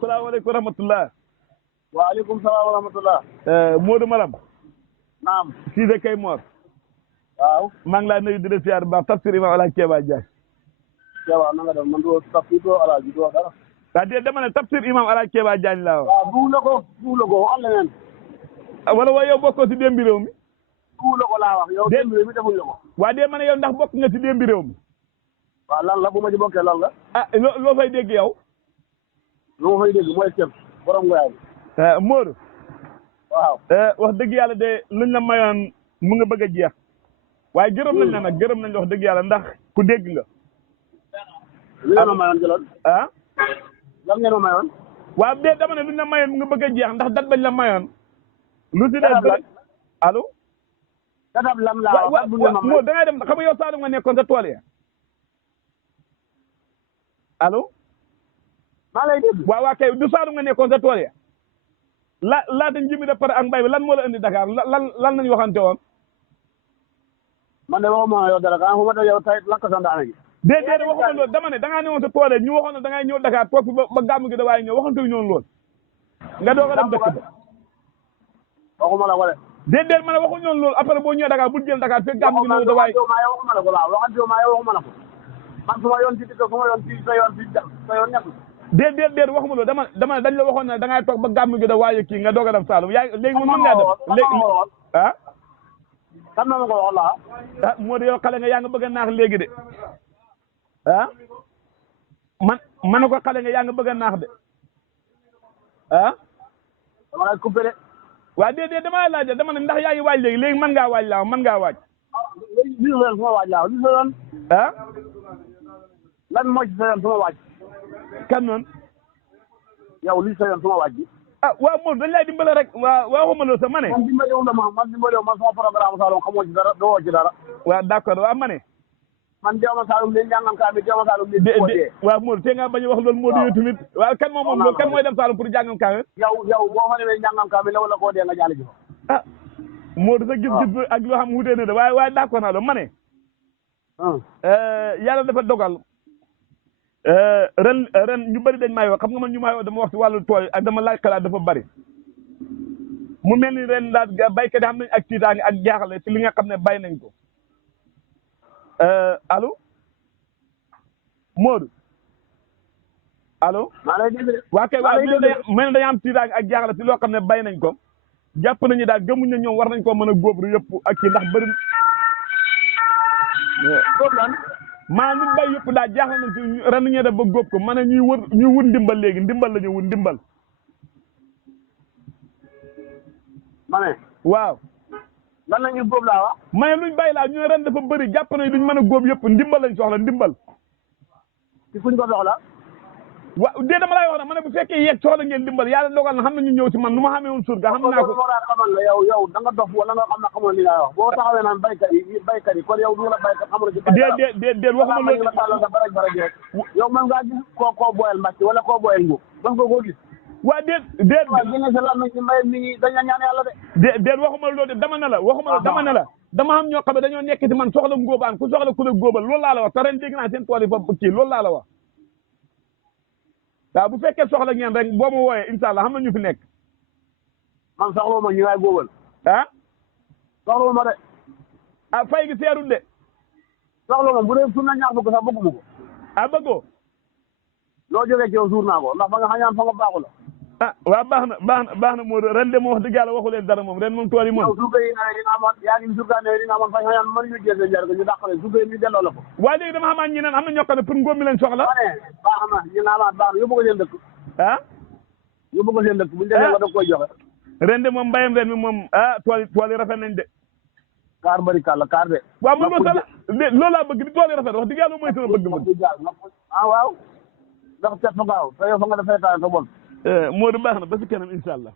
salaamaaleykum wa rahmatulah. waaleykum salaam wa rahmatulah. Modou Malam. naam. Cissé Kay Mor. waaw. maa ngi laa nuyu di la siyaar bu baax tafsir imam Alaaji Keeba Jaay. Keeba na nga def man doo tafsir doo Alaaji doo dara. waa déedéet dama ne tafsir imam Alaaji Keeba Jaañ laa wax. waaw buug la ko wax leneen. wala waa yow bokkoo si démbi réew mi. buug la ko laa wax yow. démb réew mi defuñ la ko. waa dee ma ne yow ndax bokk nga si démbi réew mi. waaw lan la bu ma ci bokkee lan la. ah loo fay dégg yow. lu ma fay dégg mooy ceeb borom ngoyaay. Modou. waaw. wax dëgg yàlla de luñ la mayoon mu nga bëgg a jeex. waaye gërëm nañ la nag gërëm nañ la wax dëgg yàlla ndax ku dégg nga. li ngeen ma mayoon jëloon. ah. lan ngeen ma mayoon. waaw de dama ne luñ la mayoon mu nga bëgg a jeex ndax dat bañ la mayoon. lu si des bëri allo. datab lam laa wax. waaw da ngay dem xam nga yow Saalum nga nekkoon sa tool ya. allo. maa lay dégg. waaw waa kay du Saalum nga nekkoon sa tool ya. laata njimi da pare ak mbay bi lan moo la indi Dakar lan nañu waxante woon. man de waxuma yow dara kan fu ma de yow tey lakk sa ndaana gi. déedéet waxuma loolu dama ne da ngaa newoon sa tool ñu waxoon ne da ngay ñëw Dakar toog fi ba gàmm gi da waaye ñëw waxante wu ñoon lool. nga doog a dem dëkk ba. waxuma la ko de. déedéet ma ne waxuñu ñoon loolu après boo ñëwee Dakar bul jël Dakar fekk gàmm gi ñëw da waaye. waxuma la ko laa waxante maa yow waxuma la ko. man su ma yoon ci dëkk su ma yoon ci sa yoon ñett. déedéet waxuma loolu dama ne dañ la waxoon ne da ngay toog ba gàmm gi da waaye kii nga doog a dem Saalum yaa léegi moom mën ngaa def léegi ah. kan na ma ko wax la ah moo di yow xale nga yaa nga bëgg a naax léegi de ah man na ko xale nga yaa nga bëgg a naax de ah. dama lay coupé de. waaw déedéet dama laaj dama ne ndax yaa ngi waaj léegi mën ngaa waaj laaw mën ngaa waaj. li sa yoon su ma waaj laaw li sa yoon. ah. lan moo ci sa yoon su ma waaj. kan noonu. yow li sa yoon su ma waaj bi. ah waaw moom dañ lay dimbale rek waaw waxuma loolu sax ma ne. man dimbale wu man sama programme Saloum xamoo ci dara doo ci dara. waaw d'accord waaw ma ne. man Dioma Saloum li njàngam kaa bi Dioma Saloum li ko dee. waaw Modou te nga bañ a wax loolu Modou yow tamit. waaw kan moom loolu kan mooy dem Saloum pour jàngam kaa yow boo fa demee njàngam kaa bi la wala koo dee nga jàll ji fa. ah Modou sa gis-gis ak loo xam wutee na de waaye d'accord naa loolu ma ne. yàlla dafa dogal. ren ñu bëri dañ maa yoo xam nga man ñu maa yoo dama wax ci wàllu tool ak dama laaj xalaat dafa bëri mu mel ni ren daal baykat yi xam nañ ak tiitaange ak jaaxle ci li nga xam ne bay nañ ko allo Modou allo. maa lay dégg. waa kay waaw mel dañu am tiitaange ak jaaxle ci loo xam ne bay nañ ko jàpp nañu daal gëmuñ ne ñoom war nañ koo mën a góobru yëpp ak ci ndax bëri. maa nit bay yëpp daal jaaxle nañ ci ren ñee def ba góob ko ma ne ñuy wut ndimbal léegi ndimbal la ñu wut ndimbal. ma ne. waaw. lan la ñuy góob laa wax. ma ne luñ bay laa ñu ne ren dafa bëri jàpp nañ duñ mën a góob yëpp ndimbal lañ soxla ndimbal. ci fuñ ko soxla. waaw dee dama lay wax nag ma ne bu fekkee yeeg soxla ngeen ndimbal yàlla dogal na xam na ñu ñëw ci man nu ma xamee woon surga xam naa ko. xamal la yow da nga dof wala nga xam na xamal li nga wax boo taxawee naan baykat yi kon yow ñu la baykat xamul ci déet waxuma loolu yow man ngaa gis koo boyal mbàcc wala koo boyal ngóob man nga koo gis. waa déet waaw gën a sa lam ci mbay mi dañu ñaan yàlla de. déet waxuma loolu de dama ne la dama xam ñoo xam ne dañoo nekk ci man soxla ngóobaan ku soxla ku la góobal loolu laa la wax te ren dégg naa seen tool yi fa kii loolu laa la wax waaw bu fekkee soxla ngeen rek boo ma wooyee incha allah xam na ñu fi nekk. man soxla ma ñu waay góobal. ah. soxla ma de. ah fay gi seerul de. soxla ma bu dee suur na ñaar bëgg sax bëgguma ko. ah bëggoo. loo jógee ci yow suur naa ko ndax ba nga xañaan fa nga baaxu la. ah waaw baax na Modou ren de moo wax dëgg yàlla waxu leen dara moom ren moom tool yi moom. yow surga yi ne dina amoon yaa ngi surga ne dina amoon fa xañaan mënuñu jël seen jarga ñu dàqale surga yi ñu delloo la ko. waaye léegi dama xamaat ñeneen am na ñoo xam ne pour ngóob mi leen soxla. ma ne baax na ñu ne amaat baax na yóbbu ko seen dëkk. ah. yóbbu ko seen dëkk buñu demee nga daf koy joxe. ren de moom mbayam ren mi moom tool yi rafet nañ de. kaar bari kàlla kaar de. waaw moom loolu laa bëgg di tool yi rafet wax dëgg yàlla mooy sama bëgg-bëgg. ah waaw. ndax cet fa gaaw te yow fa nga defee taay sa bon. Modou baax na ba si kanam incha allah.